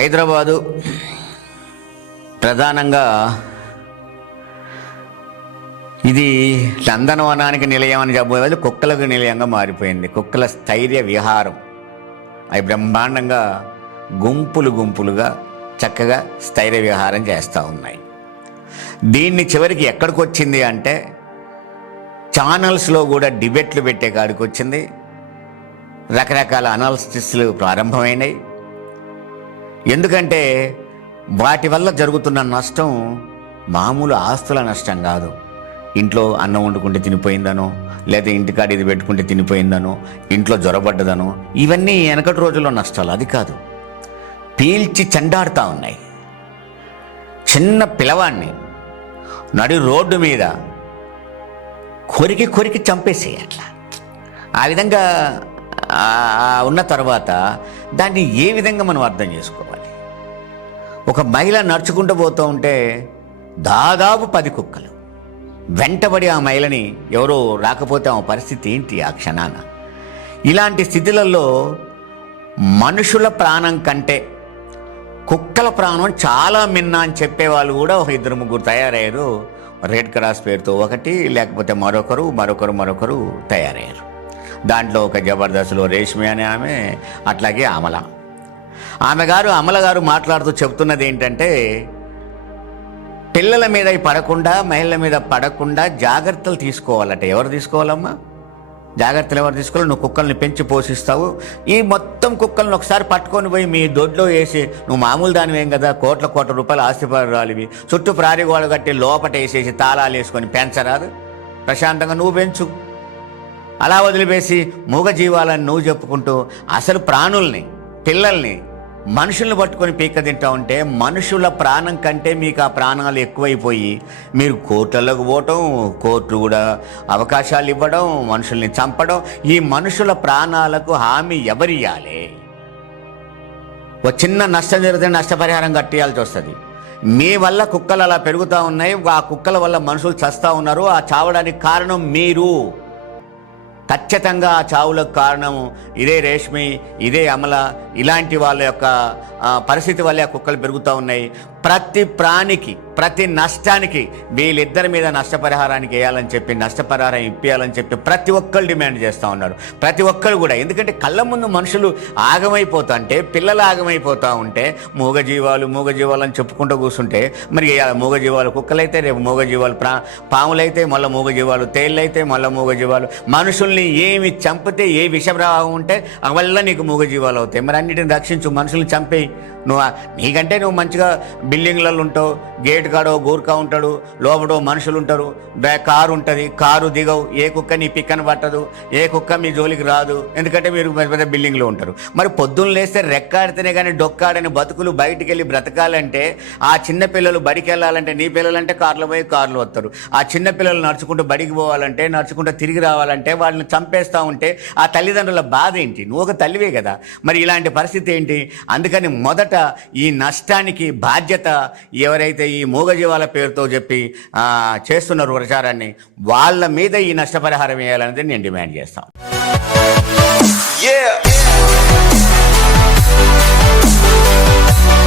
హైదరాబాదు ప్రధానంగా ఇది నందనవనానికి నిలయం అని చెప్పబోయేది కుక్కలకు నిలయంగా మారిపోయింది. కుక్కల స్థైర్య విహారం. అవి బ్రహ్మాండంగా గుంపులు గుంపులుగా చక్కగా స్థైర్య విహారం చేస్తూ ఉన్నాయి. దీన్ని చివరికి ఎక్కడికి వచ్చింది అంటే ఛానల్స్లో కూడా డిబేట్లు పెట్టే కాడికి వచ్చింది. రకరకాల అనాలిసిస్లు ప్రారంభమైనాయి. ఎందుకంటే వాటి వల్ల జరుగుతున్న నష్టం మామూలు ఆస్తుల నష్టం కాదు. ఇంట్లో అన్నం వండుకుంటే తినిపోయిందనో, లేదా ఇంటికాడ ఇది పెట్టుకుంటే తినిపోయిందనో, ఇంట్లో జ్వరపడ్డదనో, ఇవన్నీ వెనకటి రోజుల్లో నష్టాలు. అది కాదు, పీల్చి చెండాడుతూ ఉన్నాయి. చిన్న పిల్లవాడిని నడి రోడ్డు మీద కొరికి కొరికి చంపేసేయి అట్లా. ఆ విధంగా ఉన్న తర్వాత దాన్ని ఏ విధంగా మనం అర్థం చేసుకోవాలి? ఒక మహిళ నడుచుకుంటూ పోతూ ఉంటే దాదాపు 10 కుక్కలు వెంటబడి ఆ మహిళని ఎవరో రాకపోతే ఆమె పరిస్థితి ఏంటి ఆ క్షణాన? ఇలాంటి స్థితులలో మనుషుల ప్రాణం కంటే కుక్కల ప్రాణం చాలా మిన్న అని చెప్పేవాళ్ళు కూడా ఒక 2-3 తయారయ్యారు. రెడ్ క్రాస్ పేరుతో ఒకటి, లేకపోతే మరొకరు తయారయ్యారు. దాంట్లో ఒక జబర్దస్త్లో రేష్మి అనే ఆమె, అట్లాగే అమల గారు మాట్లాడుతూ చెప్తున్నది ఏంటంటే పిల్లల మీద పడకుండా, మహిళల మీద పడకుండా జాగ్రత్తలు తీసుకోవాలట. ఎవరు తీసుకోవాలమ్మా జాగ్రత్తలు? ఎవరు తీసుకోవాలి? నువ్వు కుక్కల్ని పెంచి పోషిస్తావు. ఈ మొత్తం కుక్కలను ఒకసారి పట్టుకొని పోయి మీ దొడ్లో వేసి, నువ్వు మామూలు దానివేం కదా, కోట్ల రూపాయలు ఆస్తిపరాలివి, చుట్టూ ప్రారి గోడ కట్టి లోపట వేసేసి తాళాలు వేసుకొని పెంచరాదు? ప్రశాంతంగా నువ్వు పెంచు. అలా వదిలిపేసి మూగజీవాలని నువ్వు చెప్పుకుంటూ అసలు ప్రాణుల్ని, పిల్లల్ని, మనుషుల్ని పట్టుకొని పీక్క తింటా ఉంటే మనుషుల ప్రాణం కంటే మీకు ఆ ప్రాణాలు ఎక్కువైపోయి మీరు కోర్టులకు పోవటం, కోర్టు కూడా అవకాశాలు ఇవ్వడం, మనుషుల్ని చంపడం. ఈ మనుషుల ప్రాణాలకు హామీ ఎవరియాలి? ఒక చిన్న నష్టం జరిగితే నష్టపరిహారం కట్టేయాల్సి వస్తుంది. మీ వల్ల కుక్కలు అలా పెరుగుతూ ఉన్నాయి. ఆ కుక్కల వల్ల మనుషులు చస్తూ ఉన్నారు. ఆ చావడానికి కారణం మీరు. ఖచ్చితంగా ఆ చావులకు కారణం ఇదే రేష్మి, ఇదే అమల, ఇలాంటి వాళ్ళ యొక్క పరిస్థితి వల్లే ఆ కుక్కలు పెరుగుతూ ఉన్నాయి. ప్రతి ప్రాణికి, ప్రతి నష్టానికి వీళ్ళిద్దరి మీద నష్టపరిహారానికి వేయాలని చెప్పి, నష్టపరిహారం ఇప్పించాలని చెప్పి ప్రతి ఒక్కరు డిమాండ్ చేస్తూ ఉన్నారు. ప్రతి ఒక్కరు కూడా. ఎందుకంటే కళ్ళ ముందు మనుషులు ఆగమైపోతా అంటే, పిల్లలు ఆగమైపోతూ ఉంటే మూగజీవాలు అని చెప్పుకుంటూ కూర్చుంటే మరి మూగజీవాలు కుక్కలైతే, రేపు మూగజీవాలు పాములైతే, మళ్ళీ మూగజీవాలు తేళ్ళైతే, మళ్ళీ మూగజీవాలు మనుషుల్ని ఏమి చంపితే, ఏ విషప్రవాహం ఉంటే అవల్ల నీకు మూగజీవాలు అవుతాయి. మరి అన్నిటిని రక్షించు, మనుషుల్ని చంపేయి. నీకంటే నువ్వు మంచిగా బిల్డింగ్లలో ఉంటావు, గేట్ కాడో గూర్ఖా ఉంటాడు, లోపడో మనుషులు ఉంటారు, కారు ఉంటుంది, కారు దిగవు, ఏ కుక్క నీ పిక్కన పట్టదు, ఏ కుక్క మీ జోలికి రాదు. ఎందుకంటే మీరు పెద్ద బిల్డింగ్లో ఉంటారు. మరి పొద్దున్న లేస్తే రెక్కాడితేనే కానీ డొక్కాడని బతుకులు బయటికి వెళ్ళి బ్రతకాలంటే, ఆ చిన్న పిల్లలు బడికి వెళ్ళాలంటే, నీ పిల్లలంటే కార్లో పోయి కార్లు వస్తారు. ఆ చిన్న పిల్లలు నడుచుకుంటూ బడికి పోవాలంటే, నడుచుకుంటూ తిరిగి రావాలంటే వాళ్ళని చంపేస్తూ ఉంటే ఆ తల్లిదండ్రుల బాధ ఏంటి? నువ్వు ఒక తల్లివే కదా. మరి ఇలాంటి పరిస్థితి ఏంటి? అందుకని మొదట ఈ నష్టానికి బాధ్యత ఎవరైతే ఈ మూగజీవాల పేరుతో చెప్పి చేస్తున్నారు ప్రచారాన్ని, వాళ్ళ మీద ఈ నష్టపరిహారం వేయాలనేది నేను డిమాండ్ చేస్తాను.